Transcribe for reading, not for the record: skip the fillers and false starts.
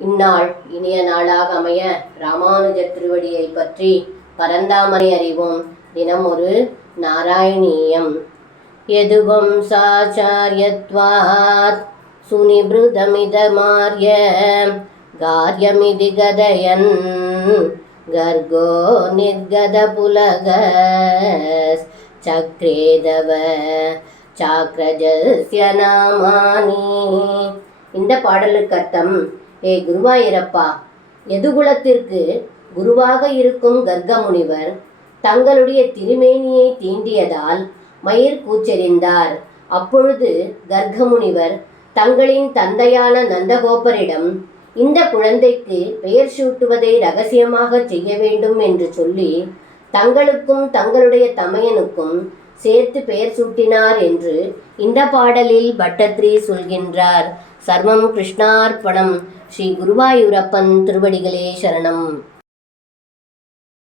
இந்நாள் இனிய நாளாக அமைய ராமானுஜ திருவடியை பற்றி பரந்தாமரை அறிவோம். தினம் ஒரு நாராயணீயம். யதுவம் சாச்சாரியத்வாத் சுனிபிருதமிதமார்ய காரியமிதி கதயன் கர்கோ நிர்கத புலகஸ் சக்ரேதவ சாக்ரஜஸ்ய நாமானி. இந்த பாடலுக்கு அர்த்தம்: ஏ குருவாயிரப்பா, எதுகுலத்திற்கு குருவாக இருக்கும் கர்க முனிவர் தங்களுடைய திருமேனியை தீண்டியதால் மயிர் கூச்செறிந்தார். அப்பொழுது கர்க முனிவர் தங்களின் தந்தையான நந்தகோபரிடம் இந்த குழந்தைக்கு பெயர் சூட்டுவதை ரகசியமாக செய்ய வேண்டும் என்று சொல்லி தங்களுக்கும் தங்களுடைய தமையனுக்கும் சேர்த்து பெயர் சூட்டினார் என்று இந்த பாடலில் பட்டத்ரி சொல்கின்றார். சர்வம் கிருஷ்ணார்ப்பணம். ஸ்ரீ குருவாயூரப்பன் திருவடிகளே சரணம்.